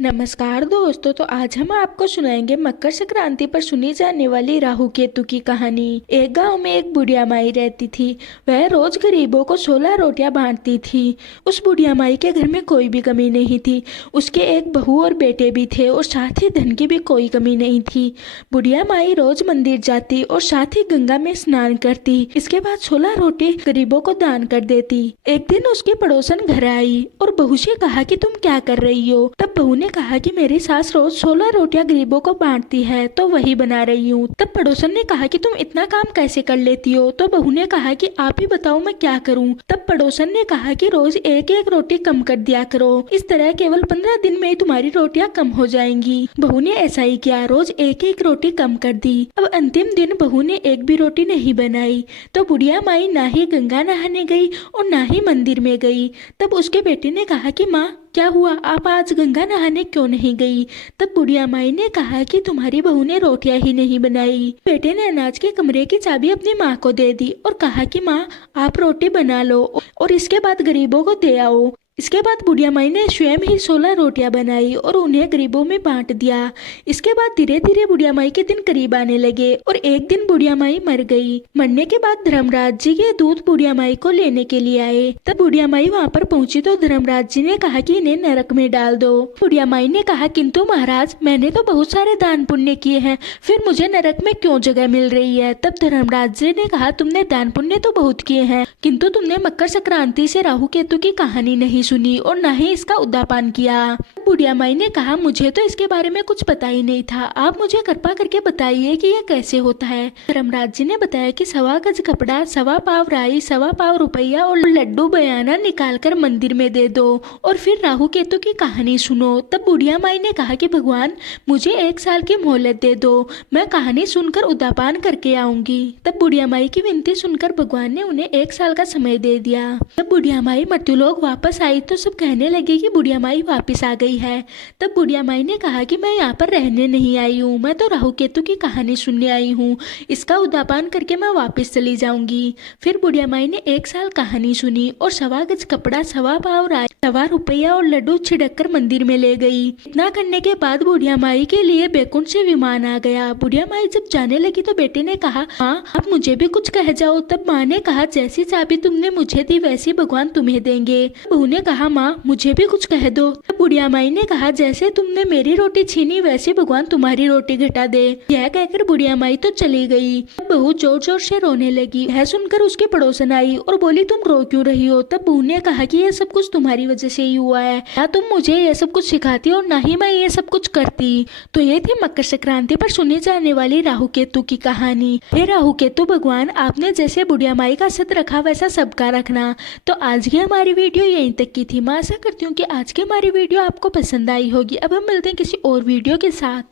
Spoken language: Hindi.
नमस्कार दोस्तों। तो आज हम आपको सुनाएंगे मकर संक्रांति पर सुनी जाने वाली राहु केतु की कहानी। एक गांव में एक बुढ़िया माई रहती थी। वह रोज गरीबों को 16 रोटियां बांटती थी। उस बुढ़िया माई के घर में कोई भी कमी नहीं थी। उसके एक बहू और बेटे भी थे और साथ ही धन की भी कोई कमी नहीं थी। बुढ़िया माई रोज मंदिर जाती और साथ ही गंगा में स्नान करती। इसके बाद 16 रोटी गरीबों को दान कर देती। एक दिन उसकी पड़ोसन घर आई और बहू से कहा कि तुम क्या कर रही हो। तब बहू ने कहा कि मेरी सास रोज 16 रोटियां गरीबों को बांटती है तो वही बना रही हूँ। तब पड़ोसन ने कहा कि तुम इतना काम कैसे कर लेती हो। तो बहू ने कहा कि आप ही बताओ मैं क्या करूँ। तब पड़ोसन ने कहा कि रोज एक एक रोटी कम कर दिया करो। इस तरह केवल 15 दिन में ही तुम्हारी रोटियां कम हो जाएंगी। बहू ने ऐसा ही किया, रोज एक एक रोटी कम कर दी। अब अंतिम दिन बहू ने एक भी रोटी नहीं बनाई तो बुढ़िया माई ना ही गंगा नहाने गई और ना ही मंदिर में गई। तब उसके बेटे ने कहा कि माँ क्या हुआ, आप आज गंगा नहाने क्यों नहीं गई। तब बुढ़िया माई ने कहा कि तुम्हारी बहू ने रोटियां ही नहीं बनाई। बेटे ने अनाज के कमरे की चाबी अपनी माँ को दे दी और कहा कि माँ आप रोटी बना लो और इसके बाद गरीबों को दे आओ। इसके बाद बुढ़िया माई ने स्वयं ही 16 रोटियां बनाई और उन्हें गरीबों में बांट दिया। इसके बाद धीरे धीरे बुढ़िया माई के दिन करीब आने लगे और एक दिन बुढ़िया माई मर गई। मरने के बाद धर्मराज जी के दूत बुढ़िया माई को लेने के लिए आए। तब बुढ़िया माई वहाँ पर पहुंची तो धर्मराज जी ने कहा कि इन्हें नरक में डाल दो। बुढ़िया माई ने कहा किंतु महाराज मैंने तो बहुत सारे दान पुण्य किए हैं, फिर मुझे नरक में क्यों जगह मिल रही है। तब धर्मराज जी ने कहा तुमने दान पुण्य तो बहुत किए हैं किंतु तुमने मकर संक्रांति से राहु केतु की कहानी नहीं सुनी और न ही इसका उद्यापन किया। बुढ़िया माई ने कहा मुझे तो इसके बारे में कुछ पता ही नहीं था, आप मुझे कृपा करके बताइए कि यह कैसे होता है। धर्मराज जी ने बताया कि 1.25 गज कपड़ा, 1.25 पाव राई, 1.25 पाव रुपया और लड्डू बयाना निकाल कर मंदिर में दे दो और फिर राहु केतु की कहानी सुनो। तब बुढ़िया माई ने कहा कि भगवान मुझे 1 साल की मोहलत दे दो, मैं कहानी सुनकर उद्यापन करके आऊंगी। तब बुढ़िया माई की विनती सुनकर भगवान ने उन्हें 1 साल का समय दे दिया। तब बुढ़िया माई मृत्युलोक वापस आई तो सब कहने लगे कि बुढ़िया माई वापस आ गई है। तब बुढ़िया माई ने कहा कि मैं यहाँ पर रहने नहीं आई हूँ, मैं तो राहु केतु की कहानी सुनने आई हूँ, इसका उद्यापन करके मैं वापस चली जाऊंगी। फिर बुढ़िया माई ने 1 साल कहानी सुनी और 1.25 गज कपड़ा, 1.25 पाव राई, 1.25 रुपया और लड्डू छिड़क कर मंदिर में ले गई। इतना करने के बाद बुढ़िया माई के लिए बैकुंठ से विमान आ गया। बुढ़िया माई जब जाने लगी तो बेटे ने कहा माँ आप मुझे भी कुछ कह जाओ। तब माँ ने कहा जैसी चाबी तुमने मुझे दी वैसी भगवान तुम्हें देंगे। बहू ने कहा माँ मुझे भी कुछ कह दो। तब बुढ़िया माई ने कहा जैसे तुमने मेरी रोटी छीनी वैसे भगवान तुम्हारी रोटी घटा दे। यह कहकर बुढ़िया माई तो चली गई। तब बहू जोर जोर से रोने लगी। यह सुनकर उसकी पड़ोसन आई और बोली तुम रो क्यों रही हो। तब बहू ने कहा कि यह सब कुछ तुम्हारी वजह से ही हुआ है, ना तुम मुझे यह सब कुछ सिखाती और ना ही मैं ये सब कुछ करती। तो ये थी मकर संक्रांति पर सुनी जाने वाली राहु केतु की कहानी। हे राहु केतु भगवान आपने जैसे बुढ़िया माई का सत रखा वैसा सबका रखना। तो आज की हमारी वीडियो यहीं तक की थी। मैं आशा करती हूँ कि आज की हमारी वीडियो आपको पसंद आई होगी। अब हम मिलते हैं किसी और वीडियो के साथ।